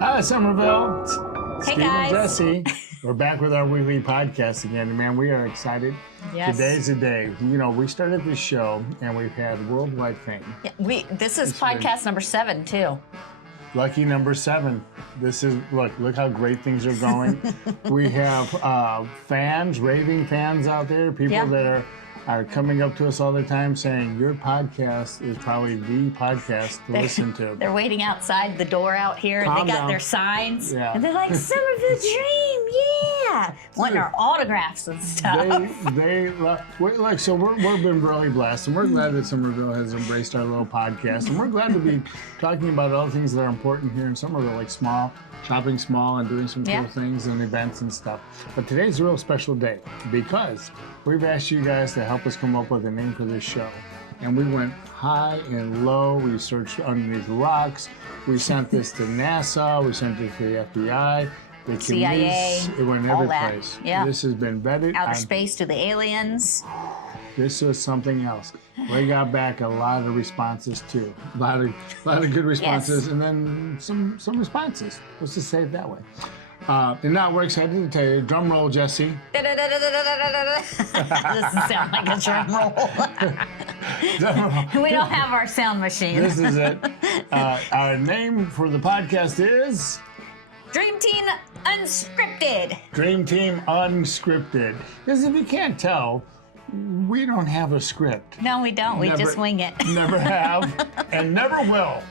Hi, Somerville. Hey, Steve guys. and Jesse. We're back with our weekly podcast again. Man, we are excited. Yes. Today's the day. You know, we started this show and we've had worldwide fame. Yeah, this is podcast number 7, too. Lucky number 7. This is, look how great things are going. We have fans, raving fans out there, people that are coming up to us all the time saying, your podcast is probably the podcast to listen to. They're waiting outside the door out here, and they got their signs. Yeah. And they're like, Somerville Dream, yeah! Wanting our autographs and stuff. So we've been really blessed, and we're glad that Somerville has embraced our little podcast, and we're glad to be talking about all the things that are important here in Somerville, like shopping small and doing some cool things and events and stuff. But today's a real special day because we've asked you guys to help us come up with a name for this show. And we went high and low. We searched underneath rocks. We sent this to NASA. We sent it to the FBI. The CIA. It went every place. Yeah. This has been vetted. Outer space to the aliens. This was something else. We got back a lot of responses too. A lot of good responses, and then some responses. Let's just say it that way. And now we're excited to tell you, drum roll, Jesse. Doesn't sound like a drum roll. We don't have our sound machine. This is it. Our name for the podcast is Dream Team Unscripted. Dream Team Unscripted. Because if you can't tell, we don't have a script. No, we don't. We just wing it. Never have and never will.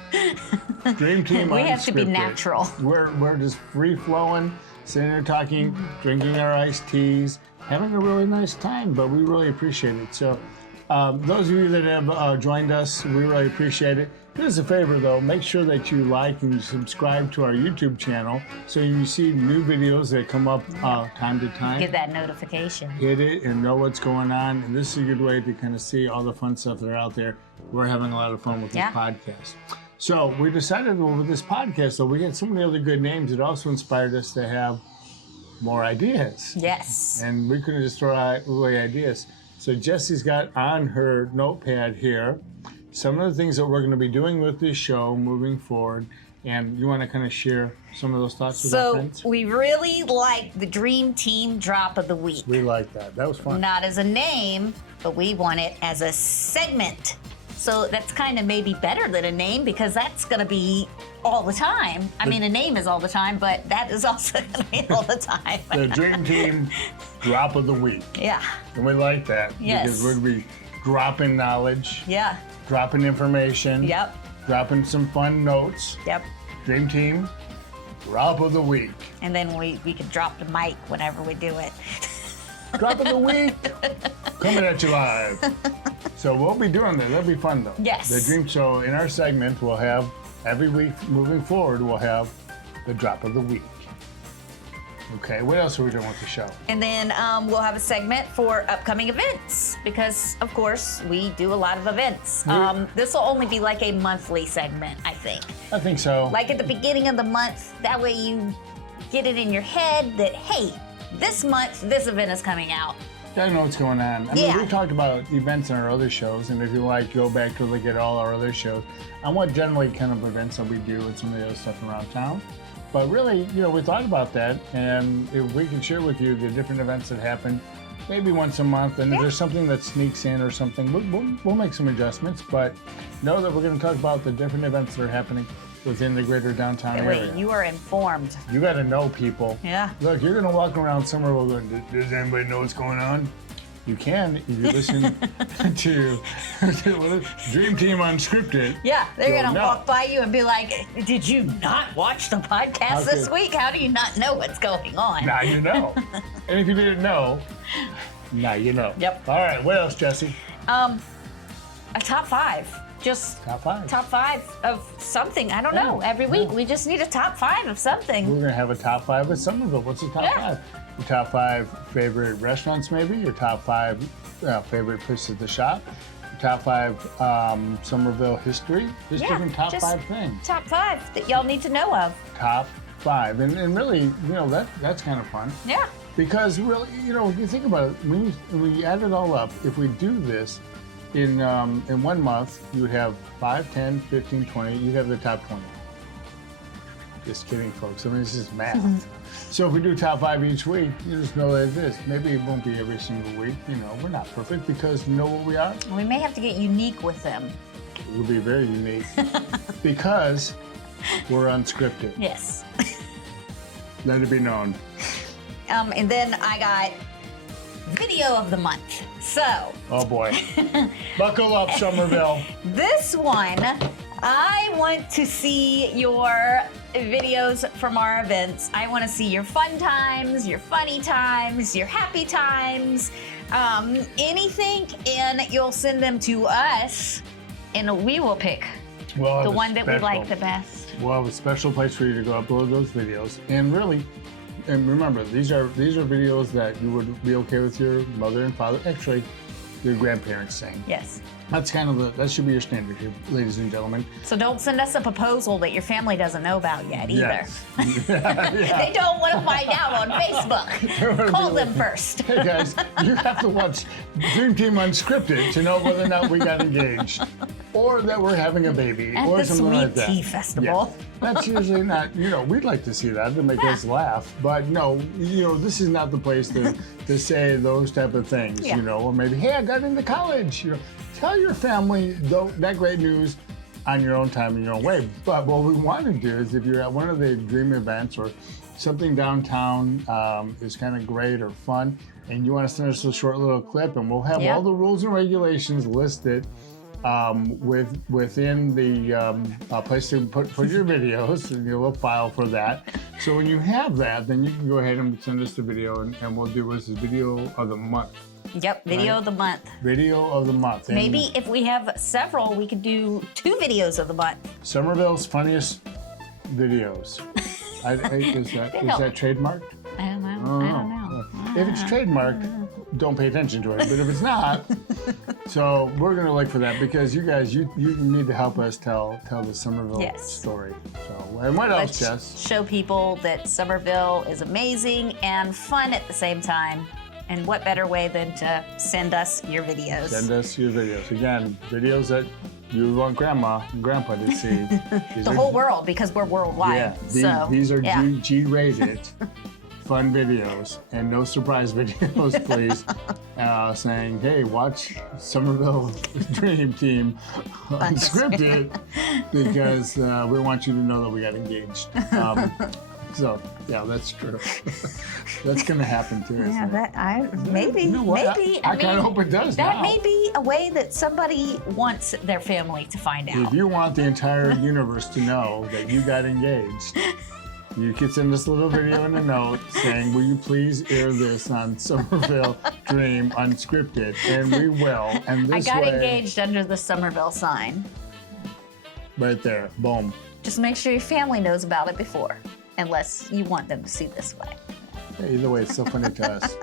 Dream Team We Unscripted. have to be natural. We're just free flowing, sitting there talking, drinking our iced teas, having a really nice time, but we really appreciate it. So those of you that have joined us, we really appreciate it. Do us a favor though, make sure that you like and subscribe to our YouTube channel so you see new videos that come up time to time. Get that notification. Hit it and know what's going on. And this is a good way to kind of see all the fun stuff that are out there. We're having a lot of fun with this podcast. So we decided with this podcast, though, we had so many other good names. It also inspired us to have more ideas. Yes. And we couldn't just throw away ideas. So Jesse's got on her notepad here some of the things that we're going to be doing with this show moving forward. And you want to kind of share some of those thoughts with our friends? So we really like the Dream Team Drop of the Week. We like that. That was fun. Not as a name, but we want it as a segment. So that's kind of maybe better than a name because that's going to be all the time. I mean, a name is all the time, but that is also going to be all the time. The Dream Team Drop of the Week. Yeah. And we like that. Yes. Because we're going to be dropping knowledge. Yeah. Dropping information. Yep. Dropping some fun notes. Yep. Dream Team Drop of the Week. And then we can drop the mic whenever we do it. Drop of the Week. Coming at you live. So we'll be doing that. That'll be fun, though. Yes. The Dream Show, in our segment, we'll have, every week moving forward, we'll have the Drop of the Week. Okay, what else are we doing with the show? And then we'll have a segment for upcoming events because, of course, we do a lot of events. This will only be like a monthly segment, I think. I think so. Like at the beginning of the month, that way you get it in your head that, hey, this month, this event is coming out. I know what's going on. I mean, we talked about events in our other shows, and if you like, go back to look at all our other shows and what generally kind of events that we do and some of the other stuff around town. But really, you know, we thought about that, and if we can share with you the different events that happen, maybe once a month, and if there's something that sneaks in or something, we'll make some adjustments, but know that we're going to talk about the different events that are happening within the greater downtown area. Wait, you are informed. You got to know people. Yeah. Look, you're going to walk around somewhere going, does anybody know what's going on? You can if you listen to Dream Team Unscripted. Yeah, they're going to know. walk by you and be like, did you not watch the podcast this week? How do you not know what's going on? Now you know. And if you didn't know, now you know. Yep. All right, what else, Jesse? A top 5. Just Top 5. top 5 of something. I don't know. Every week we just need a top 5 of something. We're going to have a top 5 of Somerville. What's the top 5? Your top 5 favorite restaurants, maybe? Your top 5 favorite places to shop? Your top 5 Somerville history? Just different top 5 things. Top 5 that y'all need to know of. Top 5. And really, you know, that's kind of fun. Yeah. Because really, you know, if you think about it, when you add it all up, if we do this in 1 month, you would have 5, 10, 15, 20, you'd have the top 20. Just kidding, folks. I mean, it's just math. So if we do top 5 each week, you just know that it is. Maybe it won't be every single week. You know, we're not perfect because you know what we are? We may have to get unique with them. We'll be very unique because we're unscripted. Yes. Let it be known. And then I got video of the month. So. Oh boy. Buckle up, Somerville. This one, I want to see your videos from our events. I want to see your fun times, your funny times, your happy times, anything, and you'll send them to us, and we will pick the one that we like the best. We'll have a special place for you to go upload those videos, and really. And remember, these are videos that you would be okay with your mother and father, actually, your grandparents saying. Yes. That's kind of that should be your standard here, ladies and gentlemen. So don't send us a proposal that your family doesn't know about yet either. Yes. Yeah. They don't want to find out on Facebook. Call them first. Hey guys, you have to watch Dream Team Unscripted to know whether or not we got engaged, or that we're having a baby, At or the something Sweet like that. Tea Festival. Yeah. That's usually not, we'd like to see that to make us laugh, but no, this is not the place to say those type of things, or maybe, hey, I got into college, tell your family that great news on your own time in your own way. But what we want to do is if you're at one of the dream events or something downtown is kind of great or fun, and you want to send us a short little clip, and we'll have all the rules and regulations listed within the place to put your videos, and you'll file for that. So when you have that, then you can go ahead and send us the video, and we'll do this as video of the month. Yep, video of the month. Video of the month. Maybe if we have several, we could do 2 videos of the month. Somerville's funniest videos. Is that trademarked? I don't know. If it's trademarked, don't pay attention to it. But if it's not, so we're gonna look for that because you guys, you need to help us tell the Somerville story. So, and what else, Jess? Show people that Somerville is amazing and fun at the same time. And what better way than to send us your videos? Send us your videos. Again, videos that you want grandma and grandpa to see. The whole world, because we're worldwide. Yeah, these are G-rated fun videos, and no surprise videos, please. Saying, hey, watch Somerville Dream Team Unscripted, because we want you to know that we got engaged. So, yeah, that's true. That's going to happen too. Yeah, maybe. I kind of hope it does That now. may be a way that somebody wants their family to find out. If you want the entire universe to know that you got engaged, you can send us a little video in a note saying, will you please air this on Somerville Dream Unscripted? And we will. And this I got engaged under the Somerville sign. Right there. Boom. Just make sure your family knows about it before, unless you want them to see this way. Either way, it's so funny to us.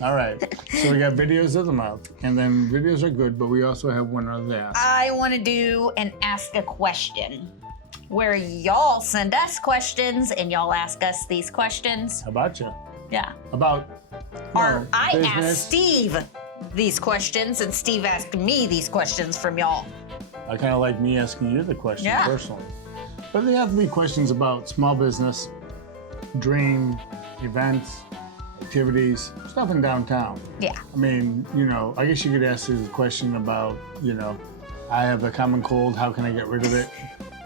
All right, so we got videos of the month, and then videos are good, but we also have one other ask. I want to do an ask a question, where y'all send us questions and y'all ask us these questions. How about you? Yeah. About Or I business. asked Steve these questions, and Steve asked me these questions from y'all. I kind of like me asking you the question personally. But they have to be questions about small business, dream, events, activities, stuff in downtown. Yeah. I mean, I guess you could ask a question about, I have a common cold, how can I get rid of it?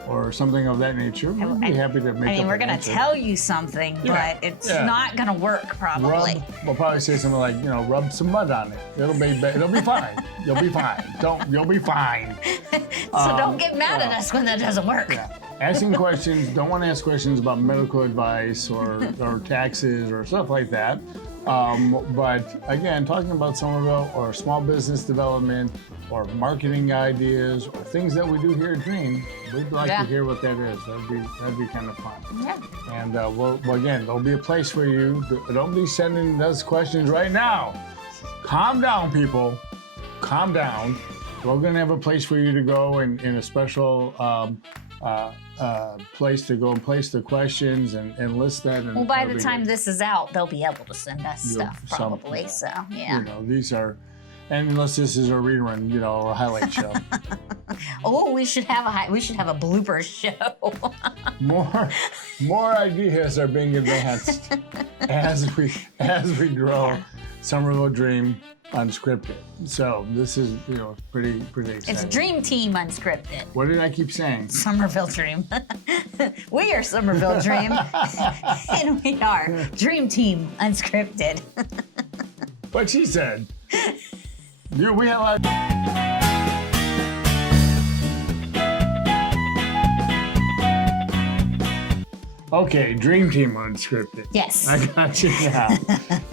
Or something of that nature. We'd be happy to make we're going to tell you something, but it's not going to work probably. We'll probably say something like, rub some mud on it. It'll be fine. You'll be fine. You'll be fine. So don't get mad at us when that doesn't work. Yeah. Asking questions, don't want to ask questions about medical advice or taxes or stuff like that. But again, talking about Somerville or small business development or marketing ideas or things that we do here at Dream, we'd like to hear what that is. That'd be kind of fun. Yeah. And well, again, there'll be a place for you. Don't be sending us questions right now. Calm down, people. Calm down. We're gonna have a place for you to go in a special place to go and place the questions and list that. And well, by the time this is out, they'll be able to send us stuff probably. So, yeah. These are, and unless this is a rerun, or a highlight show. Oh, we should have a blooper show. More ideas are being advanced as we grow Somerville Dream Unscripted. So this is pretty exciting. It's Dream Team Unscripted. What did I keep saying? Somerville Dream. We are Somerville Dream, and we are Dream Team Unscripted. What she said. We have a lot. Okay, Dream Team Unscripted. Yes. I got you now.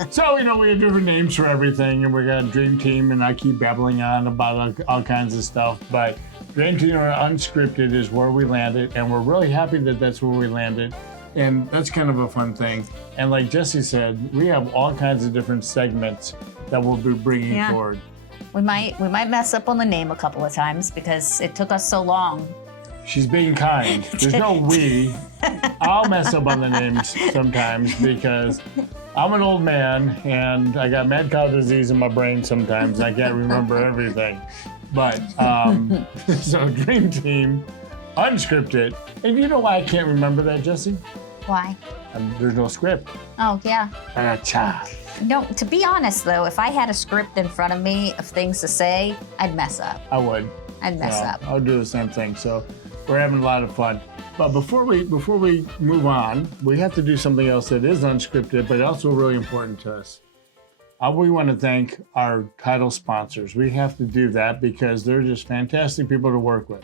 So, we have different names for everything, and we got Dream Team, and I keep babbling on about all kinds of stuff, but Dream Team Unscripted is where we landed, and we're really happy that that's where we landed, and that's kind of a fun thing. And like Jesse said, we have all kinds of different segments that we'll be bringing forward. We might mess up on the name a couple of times because it took us so long. She's being kind. There's no we. I'll mess up on the names sometimes because I'm an old man and I got mad cow disease in my brain sometimes. I can't remember everything. But, so Dream Team Unscripted. And you know why I can't remember that, Jesse? Why? There's no script. Oh, yeah. Cha. No, to be honest, though, if I had a script in front of me of things to say, I'd mess up. I would. I'd mess up. I'll do the same thing. So we're having a lot of fun. But before we move on, we have to do something else that is unscripted, but also really important to us. We want to thank our title sponsors. We have to do that because they're just fantastic people to work with.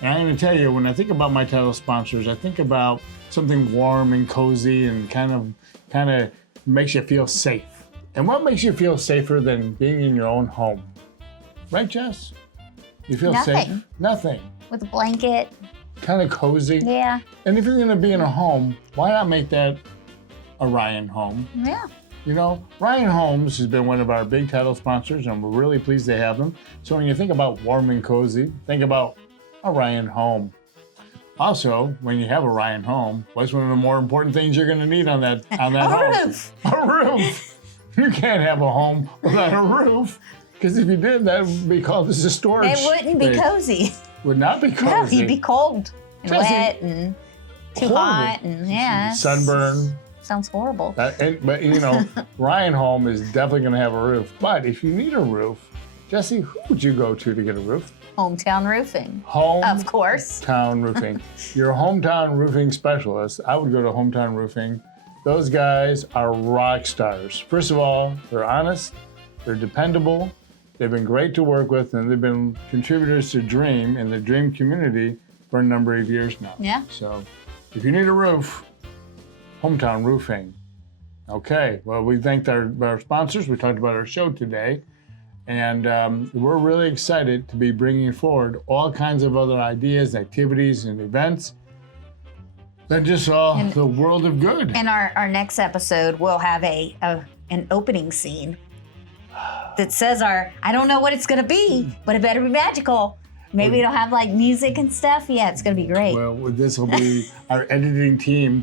And I'm going to tell you, when I think about my title sponsors, I think about something warm and cozy and kind of makes you feel safe. And what makes you feel safer than being in your own home? Right, Jess? You feel safe? Nothing. With a blanket. Kind of cozy. Yeah. And if you're going to be in a home, why not make that a Ryan home? Yeah. Ryan Homes has been one of our big title sponsors, and we're really pleased to have them. So when you think about warm and cozy, think about a Ryan home. Also, when you have a Ryan home, what's one of the more important things you're going to need on that home? A roof. A roof. You can't have a home without a roof, because if you did, that would be called as a storage. It wouldn't be cozy. Would not be cozy. No, you'd be cold and Jesse, wet and too hot and sunburn. Sounds horrible. But Ryan Home is definitely going to have a roof. But if you need a roof, Jesse, who would you go to get a roof? Hometown Roofing. Of course. Hometown Roofing. Your hometown roofing specialist. I would go to Hometown Roofing. Those guys are rock stars. First of all, they're honest, they're dependable, they've been great to work with, and they've been contributors to Dream and the Dream community for a number of years now. Yeah. So if you need a roof, Hometown Roofing. Okay, well, we thanked our sponsors. We talked about our show today. And we're really excited to be bringing forward all kinds of other ideas, activities, and events that just saw the world of good. And our next episode will have an opening scene that says I don't know what it's going to be, but it better be magical. Maybe it'll have like music and stuff. Yeah, it's going to be great. Well, this will be our editing team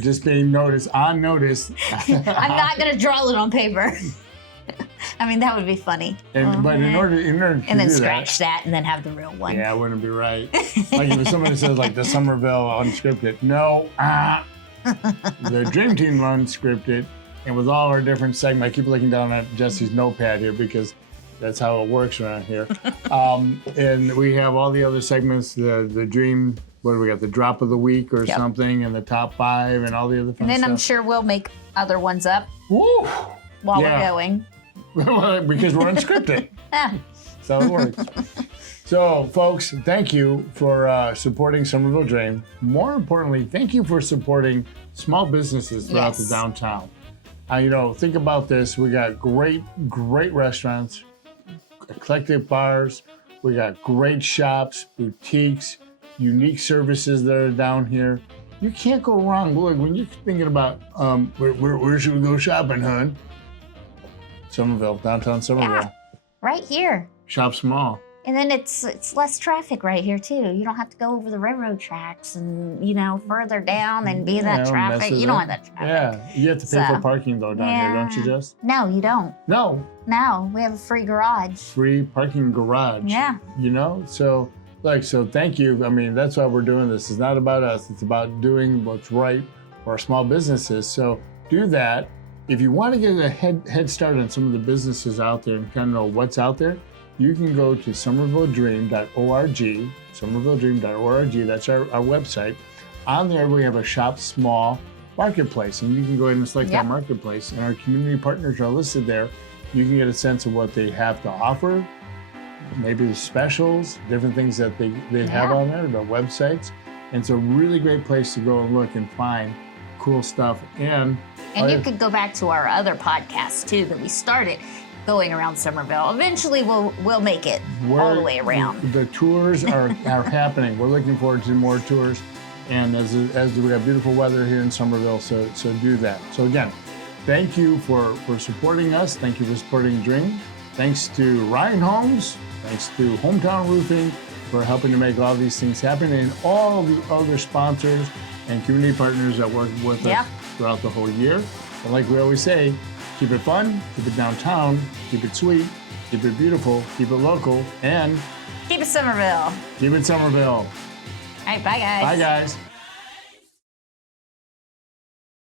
just being on notice. I'm not going to draw it on paper. I mean, that would be funny. But in order to and then do scratch that and then have the real one. Yeah, it wouldn't be right. Like if somebody says like the Somerville Unscripted, no, the Dream Team Unscripted, and with all our different segments, I keep looking down at Jesse's notepad here because that's how it works around here. And we have all the other segments, the Dream, what do we got, the Drop of the Week or something, and the Top 5 and all the other fun stuff. And then stuff. I'm sure we'll make other ones up. Woo! While we're going. Because we're unscripted. So it works. So, folks, thank you for supporting Somerville Dream. More importantly, thank you for supporting small businesses throughout the downtown. Think about this. We got great restaurants, eclectic bars. We got great shops, boutiques, unique services that are down here. You can't go wrong. Look, when you're thinking about where should we go shopping, hon? Somerville, downtown Somerville. Yeah, right here. Shop small. And then it's less traffic right here too. You don't have to go over the railroad tracks and further down and be in that traffic. You don't want that traffic. Yeah, you have to pay for parking though down here, don't you, Jess? No, you don't. No, we have a free garage. Free parking garage. Yeah. So Like, so thank you. I mean, that's why we're doing this. It's not about us. It's about doing what's right for our small businesses. So do that. If you want to get a head start on some of the businesses out there and kind of know what's out there, you can go to somervilledream.org, somervilledream.org. That's our website. On there, we have a Shop Small marketplace, and you can go ahead and select that marketplace, and our community partners are listed there. You can get a sense of what they have to offer, maybe the specials, different things that they have on there, the websites. And it's a really great place to go and look and find cool stuff. And you could go back to our other podcasts too that we started going around Somerville. Eventually we'll make it all the way around. The tours are happening. We're looking forward to more tours. And as we have beautiful weather here in Somerville, so do that. So again, thank you for supporting us. Thank you for supporting Dream. Thanks to Ryan Homes. Thanks to Hometown Roofing for helping to make all these things happen, and all the other sponsors and community partners that work with us throughout the whole year. And like we always say, keep it fun, keep it downtown, keep it sweet, keep it beautiful, keep it local, and keep it Somerville. Keep it Somerville. All right, bye guys. Bye guys.